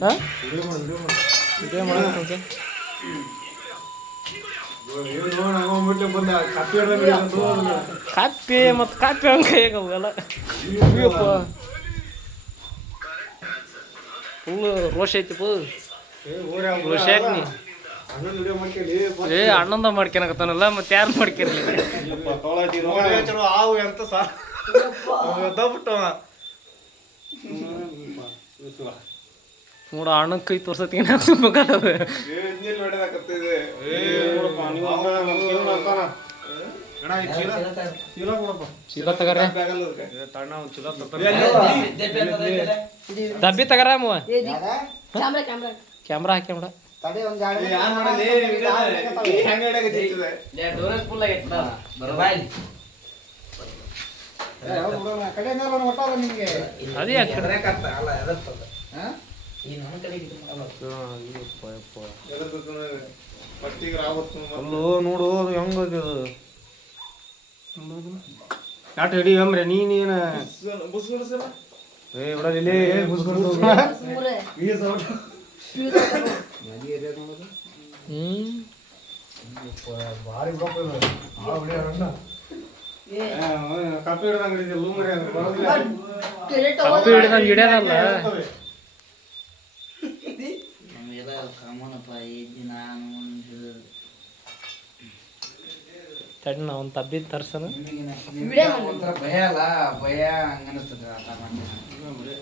ಹಾಂ ವಿಡಿಯೋ ಮಾಡೋಕೆ ಕಾಪಿ ಮತ್ತು ಕಾಪಿ ಹಂಗೆ ಕೈಯಾಗ ಅವೆಲ್ಲ ಅಯ್ಯಪ್ಪ ಫುಲ್ಲು ರೋಷ ಐತಿಪ್ಪ ರೋಷ ಯಾಕೆ ಅಣ್ಣಂದ ಮಾಡ್ಕೊಳಕತ್ತಾನಲ್ಲ ಮತ್ತೆ ಯಾರು ಮಾಡ್ಕೊರ್ಲಿ ಹಾವು ಎಂತ ನೋಡ ಅಣ್ಣನ ಕೈ ತೋರ್ಸತ್ತೀನಿ ಅನ್ಸ್ಬೇಕಾದ ಚೀಲ ತಗರ ಡಬ್ಬಿ ತಗರ ಅಮ್ಮ ಕ್ಯಾಮ್ರಾ ಹಾಕ್ಯಾಮ್ರ ಅದೇ ಅಲ್ಲೋ ನೋಡು ಅದು ಹೆಂಗ ಯಾಟ್ ಹಿಡಿ ಹಮ್ರೆ ನೀನೇನ ಏ ಬಿಡಲಿ ಕಪ್ಪಿ ಹಿಡ್ದಂಗ ಕಪ್ಪಿ ಹಿಡ್ದಂಗ ಹಿಡ್ಯಾರಲ್ಲ ತಡಿ ನಾ ಒಂದು ತಬ್ಬಿ ತರ್ಸನ ಭಯ ಅಲ್ಲ ಭಯ ಹಂಗನಿಸ್ತದ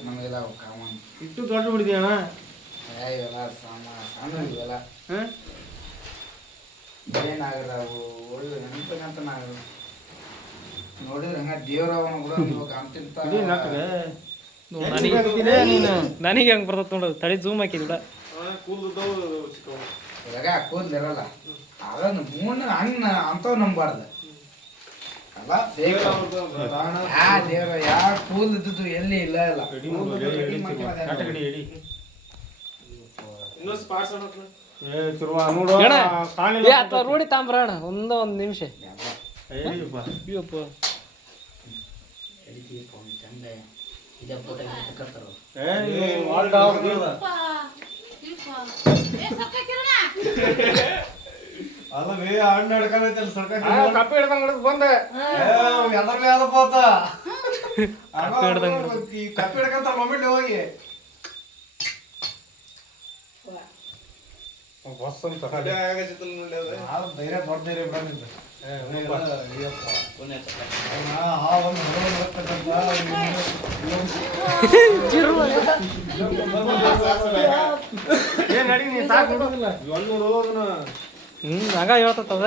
ನಮಗೆಲ್ಲ ಕಾಮನ್ ಇಟ್ಟು ದೊಡ್ಡ ಬಿಡಿದೀಯಣ್ಣ ಇವೆಲ್ಲ ಸಾಮಾನು ಇವೆಲ್ಲ ಏನಾಗದಾವು ಒಳ್ಳೆ ನೆನಪಂತ ನಾವು ನೋಡಿದ್ರೆ ಹಂಗ ದೇವ್ರವನ ಕೂಡ ಅಂತಿಂತ ನನಗೆ ಹೆಂಗೆ ಬರ್ತದ ನೋಡೋದು ತಡಿ ಜೂಮ್ ಹಾಕಿದ್ ಇವಾಗ ಕೂದಲಿರಲ್ಲ ಅದನ್ನು ಮೂಣ ಹಣ್ಣ ಅಂತವ್ ನಂಬಾರ್ದು ಅಲ್ಲ ಫೇಕ್ ದೇವ್ರ ಯಾವ ಕೂದಲು ಇದ್ದು ಎಲ್ಲಿ ಇಲ್ಲ ಇಲ್ಲ ರೋಡಿ ತಾಂಬ್ರಣ ಒಂದು ನಿಮಿಷ ಅಲ್ಲವೇ ಹಣ್ಣು ಹಿಡ್ಕೊಂಡೈತಲ್ಲ ಕಪ್ಪಿ ಹಿಡ್ದಂಗ ಬಂದೆ ಎದರ್ಲಿ ಆದಪ್ಪ ಕಪ್ಪಿ ಹಿಡ್ಕಂತ ಮೊಮೆಂಟ್ ಹೋಗಿ ಬಸ್ ಅಂತ ಧೈರ್ಯ ದೊಡ್ಡ ಧೈರ್ಯ ಬಿಡಂಗಿಲ್ಲ ಏನ್ ನಡಿ ನೀ ಸಾಕು ನೋಡೋದಿಲ್ಲ ನೋಡೋದನ್ನ ಹಂಗ ಹೇಳ್ತದ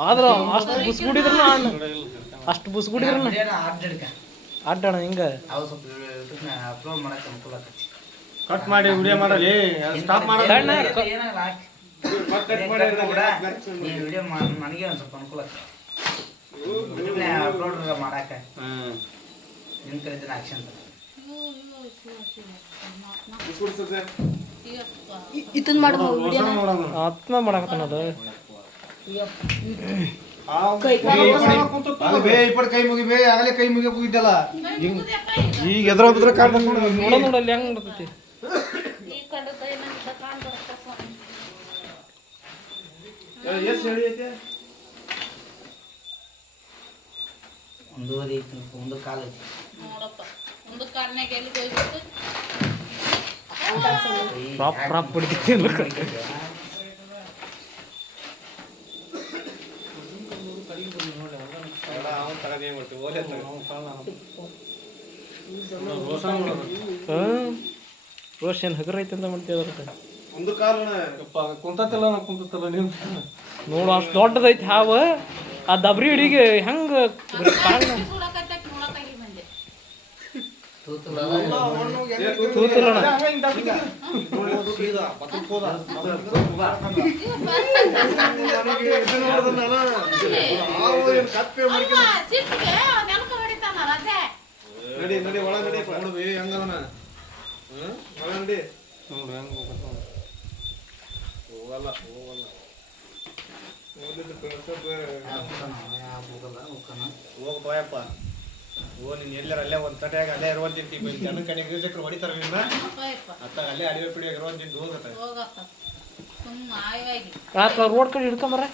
ಆದ್ರ ಅಷ್ಟು ಬುಸ್ಗುಡಿದ್ರು ಅಷ್ಟು ಬುಸ್ಗುಡಿದ್ರು ಅಡ್ಡಣ ಹಿಂಗ ಕಟ್ ಮಾಡಿ ವಿಡಿಯೋ ಮಾಡಲಿ ಸ್ಟಾಪ್ ಮಾಡಿ ವಿಡಿಯೋ ನನಗೆ ಒಂದು ಸ್ವಲ್ಪ ಅನುಕೂಲ ಅಪ್ಲೋಡ್ ಮಾಡಾಕ ನಿನ್ ಕಲಿತಿನ ಆಕ್ಷನ್ ಇದನ್ನ ಮಾಡ್ಬೋದು ಆತ್ಮ ಮಾಡಕತ್ತಾನದು ಕೈ ಮುಗಿಬೇ ಆಗಲೇ ಕೈ ಮುಗಿ ಹೋಗಿದ್ದಲ್ಲ ಈಗ ಎದ್ರ ಬಿದ್ರೆ ಕಾಣ್ತ ನೋಡಲ್ಲಿ ಹೆಂಗ್ ನೋಡ್ತೈತಿ ಒಂದು ಕಾಲ ಐತಿ ಪ್ರಾಪ್ ಬಿಡ್ತೈತಿ ರೋಷನ್ ಹಗರ ಐತೆ ಅಂತ ಮಾಡ್ತೀವಿ ಒಂದು ಕಾರಣ ಕುಂತಲ್ಲ ನೀವು ನೋಡು ಅಷ್ಟು ದೊಡ್ಡದೈತಿ ಹಾವ ಆ ದಬ್ರಿ ಹಿಡಿಗೆ ಹೆಂಗ ತೂತಲ್ಲ ನಡಿ ನಡಿ ಒಳ ನಡಿ ನೋಡು ಹೆಂಗದನ ಒಳ ನಡಿ ನೋಡು ಹೆಂಗ ಹೋಗಲ್ಲ ಹೋಗಲ್ಲ ಹೋಗ್ಲಿದ್ದು ಹೋಗಪ್ಪ ಓ ನೀನ್ ಎಲ್ಲಾರ ಅಲ್ಲೇ ಒಂದ್ ತಟ್ಯಾಗ ಅಲ್ಲೇ ಇರುವಂತಿಂತಿ ಜನ ಕಡೆ ಮ್ಯೂಸಿಕ್ ಹೊಡಿತಾರ ನಿನ್ನ ಅತ್ತಾಗ ಅಲ್ಲೇ ಅಡಿವೆ ಪಿಡಿಯಾಗ ಇರುವಂತಿಂತ ಹೋಗತ್ತ ರೋಡ್ ಕಡೆ ಹಿಡ್ಕೊಂಬರ